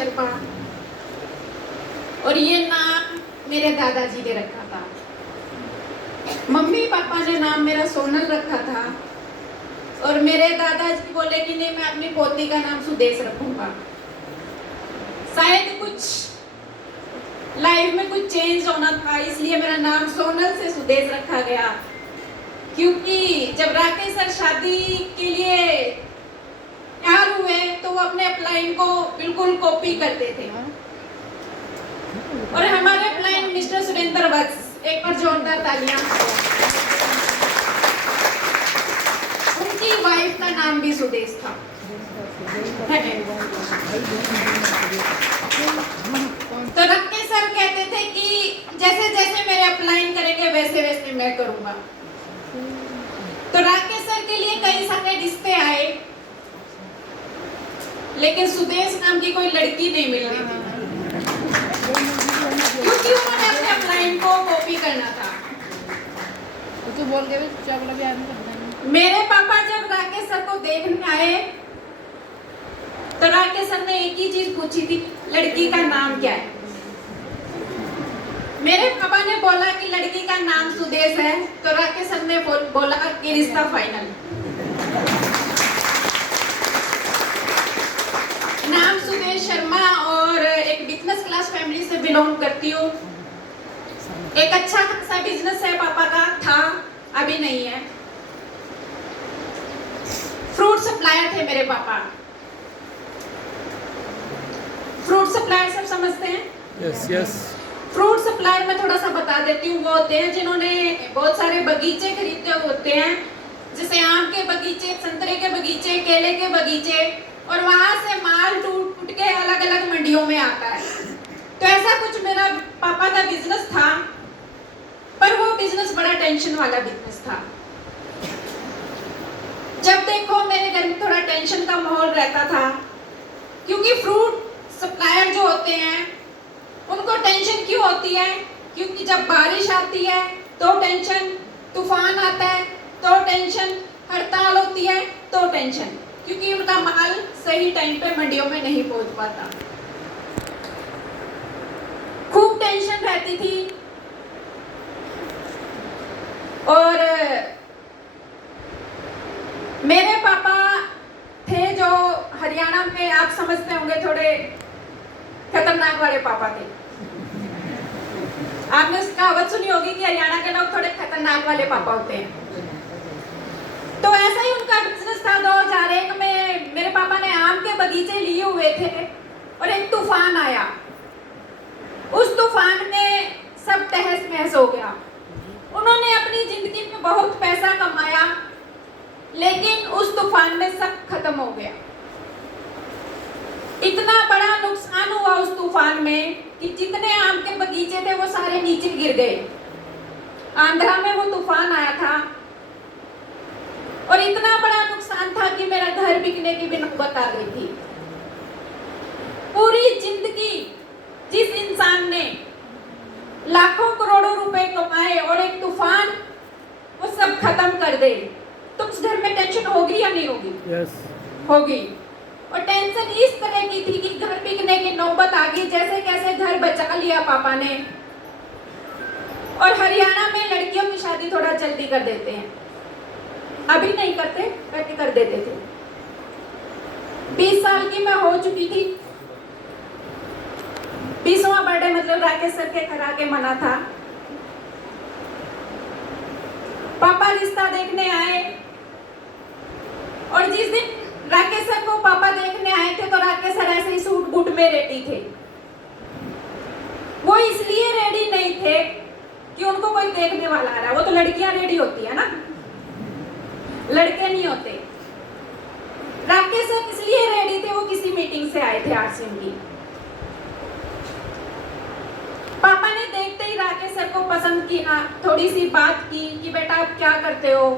शर्मा, और ये नाम मेरे दादाजी ने रखा था। मम्मी पापा ने नाम मेरा सोनल रखा था, और मेरे दादाजी बोले कि नहीं, मैं अपनी पोती का नाम सुदेश रखूंगा। शायद कुछ लाइफ में कुछ चेंज होना था, इसलिए मेरा नाम सोनल से सुदेश रखा गया। क्योंकि जब राकेश सर शादी के लिए तैयार हुए तो वो अपने अपलाइन को बिल्कुल कॉपी करते थे, और हमारे अपलाइन मिस्टर सुरेंद्र वत्स, एक बार जोरदार तालियां। उनकी वाइफ का नाम भी सुदेश था। तो राकेश सर कहते थे कि जैसे जैसे मेरे अपलाइन करेंगे वैसे वैसे मैं करूंगा। तो राकेश सर के लिए कई सारे रिश्ते आए, लेकिन सुदेश नाम की कोई लड़की नहीं मिल रही थी, क्योंकि उन्होंने अपने अपलाइन को कॉपी करना था। तो बोल के मेरे पापा जब राकेश सर को देखने आए तो राकेश सर ने एक ही चीज पूछी थी, लड़की का नाम क्या है? मेरे पापा ने बोला कि लड़की का नाम सुदेश है, तो राकेश सर ने बोला कि रिश्ता फाइनल। नाम सुदेश शर्मा, और एक बिजनेस क्लास फैमिली से बिलोंग करती हूँ। एक अच्छा खासा बिजनेस है पापा का, था, अभी नहीं है। फ्रूट सप्लायर थे मेरे पापा। फ्रूट सप्लायर सब समझते हैं? Yes yes. फ्रूट सप्लायर में थोड़ा सा बता देती हूँ। वो होते हैं जिन्होंने बहुत सारे बगीचे खरीदे होते हैं, जैसे आम के बगीचे, संतरे के बगीचे, केले के बगीचे, और वहां से माल टूट टूट के अलग अलग मंडियों में आता है। तो ऐसा कुछ मेरा पापा का बिजनेस था, पर वो बिजनेस बड़ा टेंशन वाला बिजनेस था। जब देखो मेरे घर में थोड़ा टेंशन का माहौल रहता था, क्योंकि फ्रूट सप्लायर जो होते हैं उनको टेंशन क्यों होती है? क्योंकि जब बारिश आती है तो टेंशन, तूफान आता है तो टेंशन, हड़ताल होती है तो टेंशन, क्योंकि उनका माल सही टाइम पे मंडियों में नहीं पहुंच पाता। खूब टेंशन रहती थी। और मेरे पापा थे जो हरियाणा में, आप समझते होंगे, थोड़े खतरनाक वाले पापा थे। आपने उसकी कहावत सुनी होगी कि हरियाणा के लोग थोड़े खतरनाक वाले पापा होते हैं। तो ऐसा ही उनका बिजनेस था। 2001 में मेरे पापा ने आम के बगीचे लिए हुए थे, और एक तूफान आया। उस तूफान में सब तहस नहस हो गया। उन्होंने अपनी जिंदगी में बहुत पैसा कमाया, लेकिन उस तूफान में सब खत्म हो गया। इतना बड़ा नुकसान हुआ उस तूफान में कि जितने आम के बगीचे थे वो सारे नीचे गिर गए। आंध्रा में वो तूफान आया था, और इतना बड़ा नुकसान था कि मेरा घर बिकने की भी नौबत आ गई थी। पूरी जिंदगी जिस इंसान ने लाखों करोड़ों रुपए कमाए और एक तूफान वो सब खत्म कर दे, तो उस घर में टेंशन होगी या नहीं होगी? यस होगी। और टेंशन इस तरह की थी कि घर बिकने की नौबत आ गई। जैसे कैसे घर बचा लिया पापा ने। और हरियाणा में लड़कियों की शादी थोड़ा जल्दी कर देते हैं, अभी नहीं करते, पहले कर देते थे। 20 साल की मैं हो चुकी थी। 20वां बर्थडे मतलब राकेश सर के करा के मना था। पापा रिश्ता देखने आए, और जिस दिन राकेश सर को पापा देखने आए थे तो राकेश सर ऐसे ही सूट बूट में रेडी थे। वो इसलिए रेडी नहीं थे कि उनको कोई देखने वाला आ रहा है। वो तो लड़कियां रेडी होती है ना, लड़के नहीं होते। राकेश सर इसलिए रेडी थे, वो किसी मीटिंग से आए थे आरसीएम की। पापा ने देखते ही राकेश सर को पसंद किया, थोड़ी सी बात की कि बेटा आप क्या करते हो।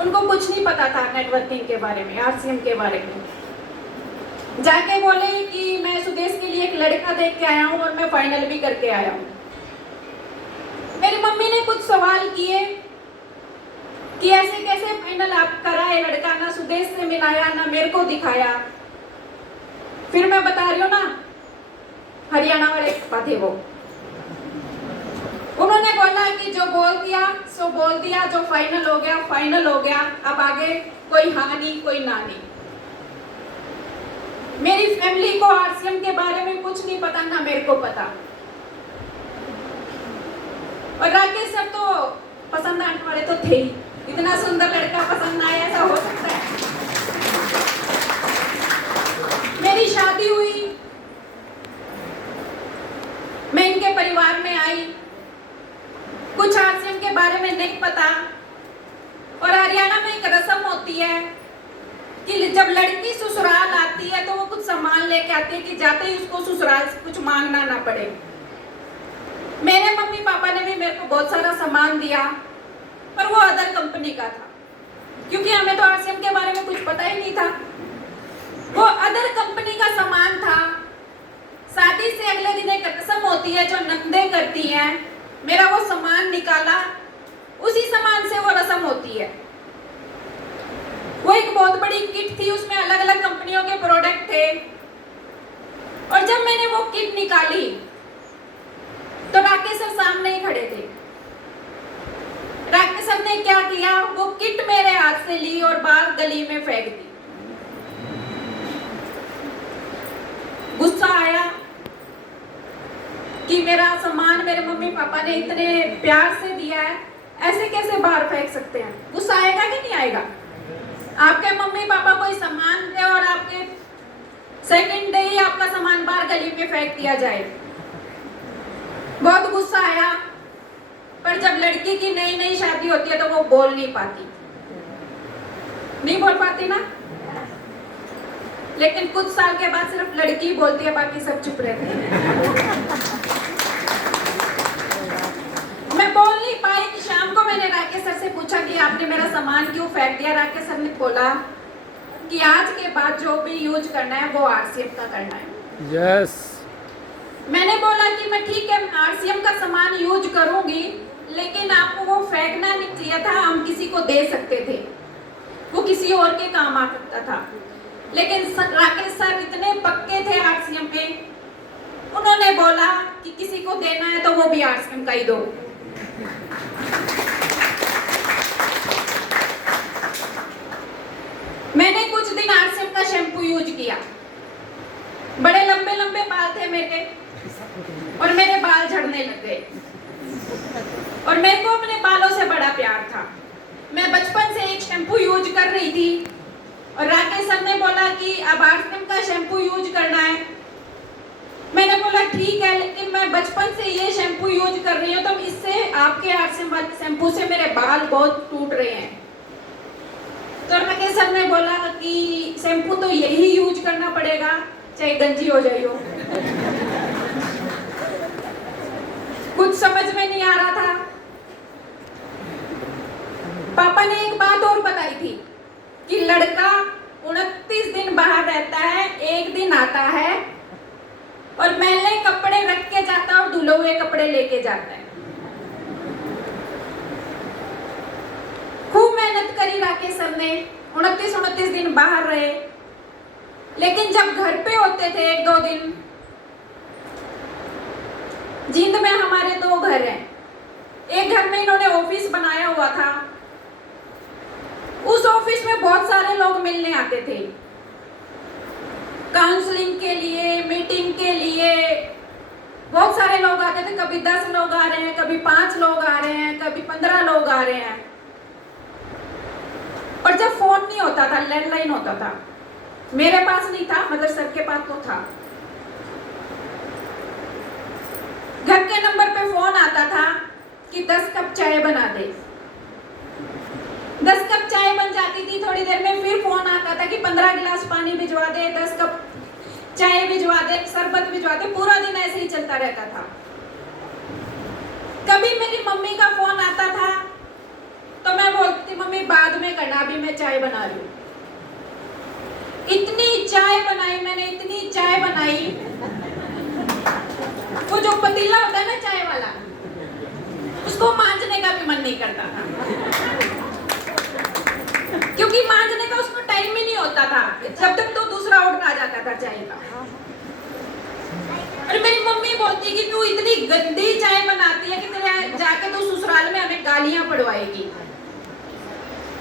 उनको कुछ नहीं पता था नेटवर्किंग के बारे में, आरसीएम के बारे में। जाके बोले कि मैं सुदेश के लिए एक लड़का देख के आया हूँ और मैं फाइनल भी करके आया हूँ। मेरी मम्मी ने कुछ सवाल किए कि ऐसे कैसे फाइनल आप कराए, लड़का ना सुदेश से मिलाया ना मेरे को दिखाया। फिर मैं बता रही हूँ ना, हरियाणा वाले पापा थे वो। उन्होंने बोला कि जो बोल दिया सो बोल दिया, जो फाइनल हो गया फाइनल हो गया, अब आगे कोई हाँ नहीं कोई ना नहीं। मेरी फैमिली को आरसीएम के बारे में कुछ नहीं पता, ना मेरे को पता। और राकेश सर तो पसंद आने वाले तो थे ही, इतना सुंदर लड़का पसंद आया, ऐसा हो सकता है? मेरी शादी हुई, मैं इनके परिवार में आई, कुछ आरसीएम के बारे में नहीं पता। और हरियाणा में एक रस्म होती है कि जब लड़की ससुराल आती है तो वो कुछ सामान लेके आती है कि जाते ही उसको ससुराल से कुछ मांगना ना पड़े। मेरे मम्मी पापा ने भी मेरे को बहुत सारा सामान दिया, पर वो अदर कंपनी का था, क्योंकि हमें तो आरसीएम के बारे में कुछ पता ही नहीं था। वो अदर कंपनी का सामान था। शादी से अगले दिन एक रस्म होती है जो नंदे करती हैं, मेरा वो सामान निकाला, उसी सामान से वो रस्म होती है। वो एक बहुत बड़ी किट थी, उसमें अलग अलग कंपनियों के प्रोडक्ट थे। और जब मैंने वो किट निकाली तो राकेश सर सामने ही खड़े थे। राकेश सर ने क्या किया, वो किट मेरे हाथ से ली और बाहर गली में फेंक दी। गुस्सा आया कि मेरा सामान मेरे मम्मी पापा ने इतने प्यार से दिया है, ऐसे कैसे बाहर फेंक सकते हैं? गुस्सा आएगा कि नहीं आएगा? आपके मम्मी पापा कोई सामान दे और आपके सेकंड डे ही आपका सामान बाहर गली में फेंक दिया जाए। बहुत गुस्सा आया, पर जब लड़की की नई नई शादी होती है तो वो बोल नहीं पाती, नहीं बोल पाती ना। लेकिन कुछ साल के बाद सिर्फ लड़की बोलती है, बाकी सब चुप रहते हैं। मैं बोल नहीं पाई कि शाम को मैंने राकेश सर से पूछा कि आपने मेरा सामान क्यों फेंक दिया। राकेश सर ने बोला कि आज के बाद जो भी यूज करना है वो आरसीएम का करना है। यस। मैंने बोला कि मैं ठीक है आरसीएम का सामान यूज करूंगी, लेकिन आपको वो फेंकना नहीं चाहिए था, हम किसी को दे सकते थे, वो किसी और के काम आ सकता था। लेकिन राकेश सर इतने पक्के थे आरसीएम पे, उन्होंने बोला कि किसी को देना है तो वो भी आरसीएम का ही दो। मैंने कुछ दिन आरसीएम का शैम्पू यूज किया। बड़े लंबे लंबे बाल थे मेरे और मेरे बाल झड़ने लग गए, और मेरे को अपने बालों से बड़ा प्यार था। मैं बचपन से एक शैम्पू यूज कर रही थी और राकेश सर ने बोला कि अब आरसीएम का शैम्पू यूज करना है। मैंने बोला ठीक है, लेकिन मैं बचपन से ये शैम्पू यूज कर रही हूँ, तो इससे आपके आरसीएम वाले शैम्पू से मेरे बाल बहुत टूट रहे हैं। तो राकेश सर ने बोला कि शैम्पू तो यही यूज करना पड़ेगा, चाहे गंजी हो जाए हो। कुछ समझ में नहीं आ रहा था। पापा ने एक बात और बताई थी कि लड़का 29 दिन बाहर रहता है, एक दिन आता है और मैले कपड़े रख के जाता है और धुले हुए कपड़े लेके जाता है। खूब मेहनत करी राकेश सर ने, 29 दिन बाहर रहे, लेकिन जब घर पे होते थे एक दो दिन, जींद में हमारे 2 घर हैं, एक घर में इन्होंने ऑफिस बनाया हुआ था। उस ऑफिस में बहुत सारे लोग मिलने आते थे, काउंसलिंग के लिए, मीटिंग के लिए बहुत सारे लोग आते थे। कभी 10 लोग आ रहे हैं, कभी 5 लोग आ रहे हैं, कभी 15 लोग आ रहे हैं। और जब फोन नहीं होता था, लैंडलाइन होता था, मेरे पास नहीं था, मदर सर के पास तो था। घर के नंबर पे फोन आता था कि 10 कप चाय बना दे। 10 कप चाय बन जाती थी, थोड़ी देर में फिर फोन आता था कि 15 गिलास पानी भिजवा दे, 10 कप चाय भिजवा दे, शरबत भिजवा दे। पूरा दिन ऐसे ही चलता रहता था। कभी मेरी मम्मी का फोन आता था तो मैं बोलती मम्मी बाद में करना, अभी मैं चाय बना रही हूँ। इतनी चाय बनाई मैंने, इतनी चाय बनाई, वो जो पतीला होता है ना चाय वाला, उसको मांजने का भी मन नहीं करता था, क्योंकि मांजने का उसको टाइम ही नहीं होता था जब तक तो दूसरा ऑर्डर आ जाता था चाय का। और मेरी मम्मी बोलती कि तू इतनी गंदी चाय बनाती है कि तेरे जाके तू ससुराल में हमें गालियां पड़वाएगी।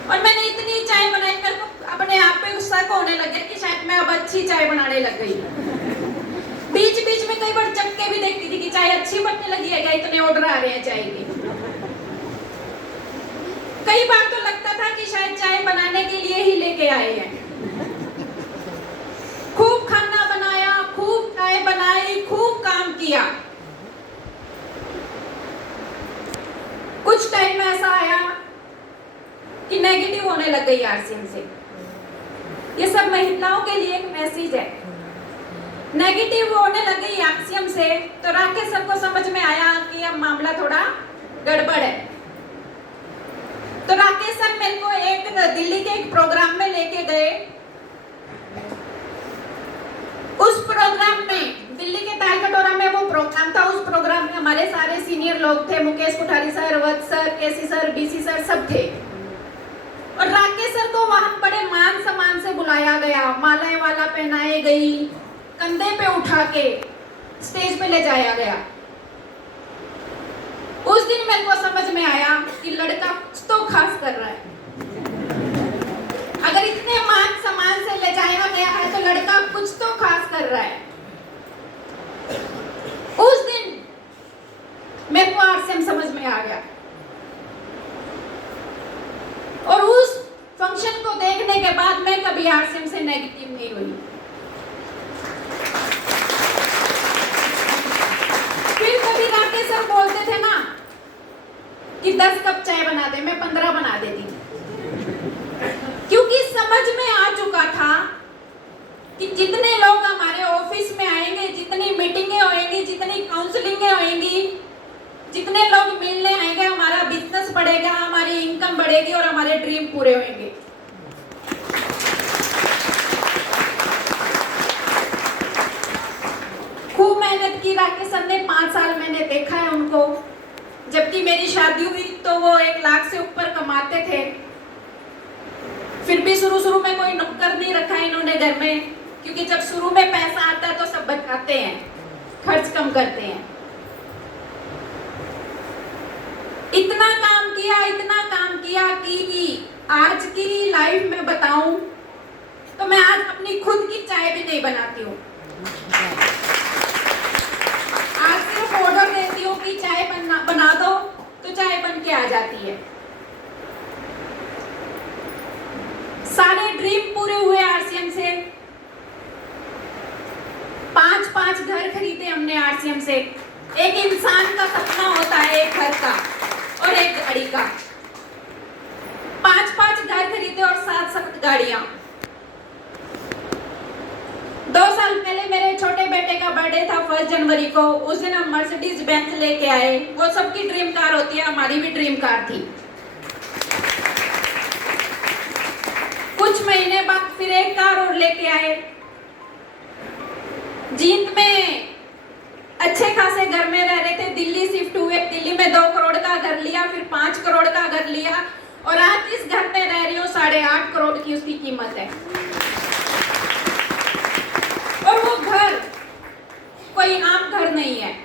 और मैंने इतनी चाय बनाई, मेरे को अपने आप पे गुस्सा होने लग गया कि शायद मैं अब अच्छी चाय बनाने लग गई। बीच बीच में कई बार चक्के भी देखती थी कि चाय अच्छी बनने लगी है क्या, इतने ऑर्डर आ रहे हैं चाय के। कई बार तो लगता था कि शायद चाय बनाने के लिए ही लेके आए हैं। खूब खाना बनाया, खूब चाय बनाई, खूब काम किया। कुछ टाइम ऐसा आया कि नेगेटिव होने लग गई आरसीएम से। ये सब महिलाओं के लिए एक मैसेज है। नेगेटिव होने लग गई आरसीएम से तो राकेश सर को समझ में आया कि अब मामला थोड़ा गड़बड़ है। तो राकेश सर मेरे को एक दिल्ली के एक प्रोग्राम में लेके गए। उस प्रोग्राम में दिल्ली के तालकटोरा में वो प्रोग्राम था। उस प्रोग्राम में हमारे सारे सीनियर लोग थे, मुकेश कोठारी सर, वत्स सर, केसी सर, बीसी सर, सब थे। और राकेश सर को वहां बड़े मान सम्मान से बुलाया गया, मालाएं वाला पहनाई गई, कंधे पे उठा के स्टेज पे ले जाया गया। उस दिन मेरे को समझ में आया कि लड़का कुछ तो खास कर रहा है। अगर इतने मान सम्मान से ले जाया गया है तो लड़का कुछ तो खास कर रहा है। उस दिन मेरे को आरसीएम समझ में आ गया। और उस फंक्शन को देखने के बाद मैं कभी आरसीएम से नेगेटिव नहीं हुई। फिर कभी राकेश सर बोलते थे ना कि 10 कप चाय बना दे, मैं 15 बना देती थी। क्योंकि समझ में आ चुका था कि जितने लोग हमारे ऑफिस में आएंगे, जितनी मीटिंगें होंगी, जितनी काउंसलिंगें होंगी, जितने लोग मिलने आएंगे, हमारा बिजनेस बढ़ेगा, हमारी इनकम बढ़ेगी और हमारे ड्रीम पूरे होंगे। खूब मेहनत की राकेश सर ने। 5 साल मैंने देखा है उनको। जबकि मेरी शादी हुई तो वो 1 लाख से ऊपर कमाते थे। फिर भी शुरू में कोई नौकर नहीं रखा इन्होंने घर में, क्योंकि जब शुरू में पैसा आता है तो सब बचाते हैं, खर्च कम करते हैं। इतना काम किया कि आज की लाइफ में बताऊं तो मैं आज अपनी खुद की चाय भी नहीं बनाती हूँ। आज सिर्फ ऑर्डर देती हूँ कि चाय बना दो तो चाय बन के आ जाती है। सारे ड्रीम पूरे हुए आरसीएम से। 5 घर खरीदे हमने आरसीएम से। एक इंसान का सपना होता है एक घर का और एक गाड़ी का। 5 घर खरीदे और 7 गाड़ियां। 2 साल पहले मेरे छोटे बेटे का बर्थडे था 1 जनवरी को। उस दिन हम मर्सिडीज बेंज लेके आए। वो सबकी ड्रीम कार होती है, हमारी भी ड्रीम कार थी। कुछ महीने बाद फिर एक कार और लेके आए। जींद में अच्छे खासे घर में रह रहे थे, दिल्ली शिफ्ट हुए। दिल्ली में 2 करोड़ का घर लिया, फिर 5 करोड़ का घर लिया और आज इस घर में रह रही हूँ। 8.5 करोड़ की उसकी कीमत है। और वो घर कोई आम घर नहीं है।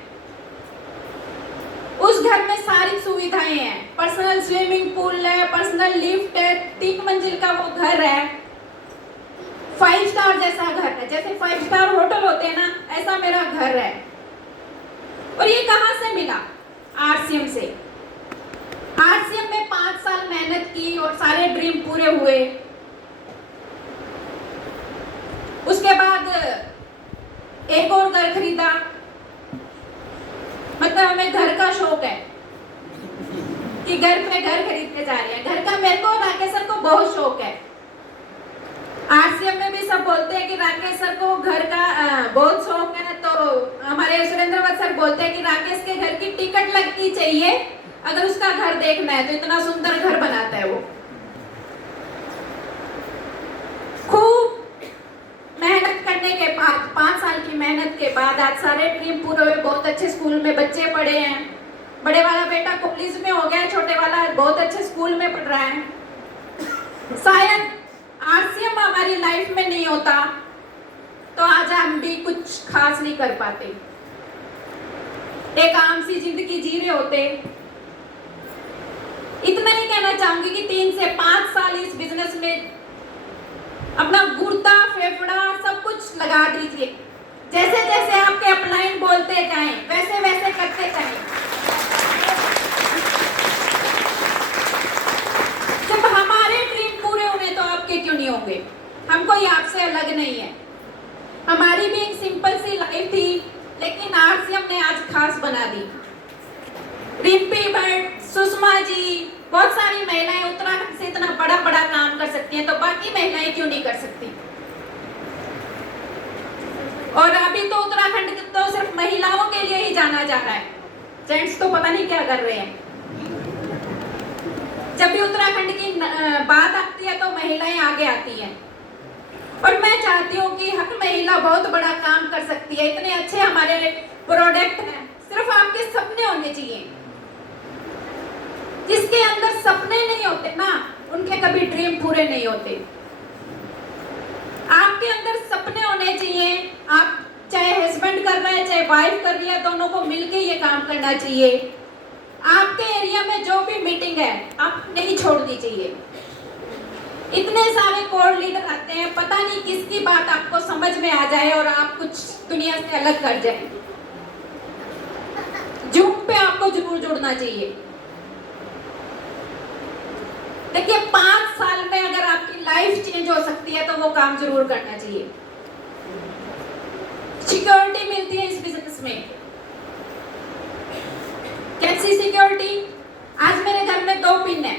उस घर में सारी सुविधाएं हैं। पर्सनल स्विमिंग पूल है, पर्सनल लिफ्ट है, 3 मंजिल का वो घर है। 5 स्टार जैसा घर है। जैसे 5 स्टार होटल होते हैं ना, ऐसा मेरा घर है। और ये कहां से मिला? आरसीएम से। आरसीएम में 5 साल मेहनत की और सारे ड्रीम पूरे हुए। उसके बाद एक और घर खरीदा। मतलब हमें घर का शौक है कि घर पे घर खरीदते जा रहे हैं। घर का मेरे को, राकेश सर को बहुत शौक है। आरसीएम में भी सब बोलते हैं कि राकेश सर को घर का बहुत शौक है। तो हमारे सुरेंद्र वत्स सर बोलते हैं कि राकेश के घर की टिकट लगनी चाहिए अगर उसका घर देखना है, तो इतना सुंदर घर बनाता है वो। खूब मेहनत करने के बाद, 5 साल की मेहनत के बाद आज सारे ड्रीम पूरे हुए। बहुत अच्छे स्कूल में बच्चे पढ़े हैं। बड़े वाला बेटा कॉलेज में हो गया, छोटे वाला बहुत अच्छे स्कूल में पढ़ रहा है। शायद आरसीएम हमारी लाइफ में नहीं होता तो आज हम भी कुछ खास नहीं कर पाते, एक आम सी जिंदगी जी रहे होते। इतना ही कहना चाहूंगी कि 3 से 5 साल इस बिजनेस में अपना गुर्दा फेफड़ा सब कुछ लगा दीजिए। जैसे जैसे आपके अपलाइन बोलते जाएं वैसे वैसे करते जाएं। जब हमारे ड्रीम पूरे होंगे तो आपके क्यों नहीं होंगे? हम कोई आपसे अलग नहीं है। हमारी भी एक सिंपल सी लाइफ थी, लेकिन आरसीएम ने आज खास बना दी। रिम्पी भट्ट, सुषमा जी, बहुत सारी महिलाएं उत्तराखंड से इतना बड़ा बड़ा काम कर सकती हैं, तो बाकी महिलाएं क्यों नहीं कर सकती? और अभी तो उत्तराखंड तो सिर्फ महिलाओं के लिए ही जाना जा रहा है, जेंट्स तो पता नहीं क्या कर रहे हैं। जब भी उत्तराखंड की बात आती है तो महिलाएं आगे आती हैं, और मैं चाहती हूँ कि हर महिला बहुत बड़ा काम कर सकती है। इतने अच्छे हमारे प्रोडक्ट हैं, सिर्फ आपके सपने होने चाहिए। जिसके अंदर सपने नहीं होते ना, उनके कभी ड्रीम पूरे नहीं होते। आपके अंदर सपने होने चाहिए। आप चाहे हस्बैंड कर रहा है चाहे वाइफ कर रही है, दोनों को मिलके ये काम करना चाहिए। आपके एरिया में जो भी मीटिंग है आप नहीं छोड़नी चाहिए। इतने सारे कोर लीडर आते हैं, पता नहीं किसकी बात आपको समझ में आ जाए और आप कुछ दुनिया से अलग कर जाए। जूम पे आपको जरूर जुड़ना चाहिए। देखिए 5 साल में अगर आपकी लाइफ चेंज हो सकती है तो वो काम जरूर करना चाहिए। सिक्योरिटी मिलती है इस बिजनेस में। कैसी सिक्योरिटी? आज मेरे घर में 2 पिन है,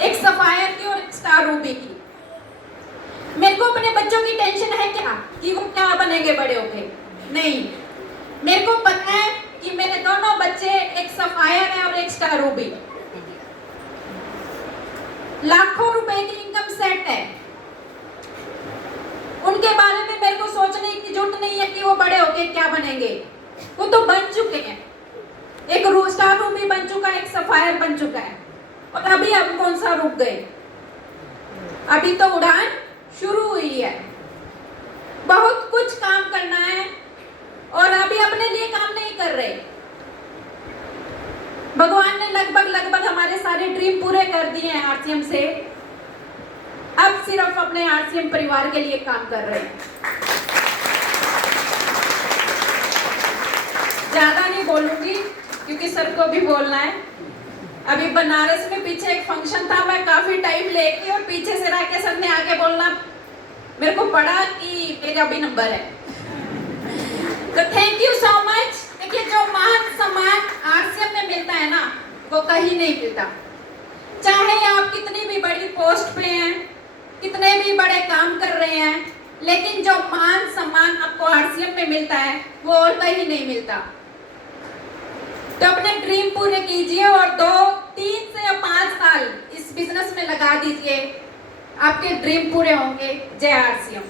एक सफायर की और एक स्टार रूबी की। मेरे को अपने बच्चों की टेंशन है क्या कि वो क्या बनेंगे बड़े होके? नहीं, मेरे को पता है कि मेरे दोनों बच्चे, एक सफायर है और एक स्टार रूबी, लाखों रुपए की इनकम सेट है। उनके बारे में मेरे को सोचने की जरूरत नहीं है कि वो बड़े होके क्या बनेंगे, वो तो बन चुके हैं। एक स्टार रूबी बन चुका है, एक सफायर बन चुका है, और अभी हम कौन सा रुक गए? अभी तो उड़ान शुरू हुई है। बहुत कुछ काम करना है और अभी अपने लिए काम नहीं कर रहे। भगवान ने लगभग हमारे सारे ड्रीम पूरे कर दिए हैं आरसीएम से। अब सिर्फ अपने आरसीएम परिवार के लिए काम कर रहे हैं। ज्यादा नहीं बोलूंगी क्योंकि सर को भी बोलना है। अभी बनारस में पीछे एक फंक्शन था, मैं काफी टाइम लेके और पीछे से राकेश सर ने आके बोलना मेरे को पड़ा कि मेरा भी नंबर है। तो थैंक यू सो मच। देखिए जो मान सम्मान आरसीएम में मिलता है ना, वो कहीं नहीं मिलता। चाहे आप कितनी भी बड़ी पोस्ट पे हैं, कितने भी बड़े काम कर रहे हैं, लेकिन जो मान सम्मान आपको आरसीएम में मिलता है वो और कहीं नहीं मिलता। तो अपने ड्रीम पूरे कीजिए और 2, 3 से 5 साल इस बिजनेस में लगा दीजिए, आपके ड्रीम पूरे होंगे। जय आरसीएम।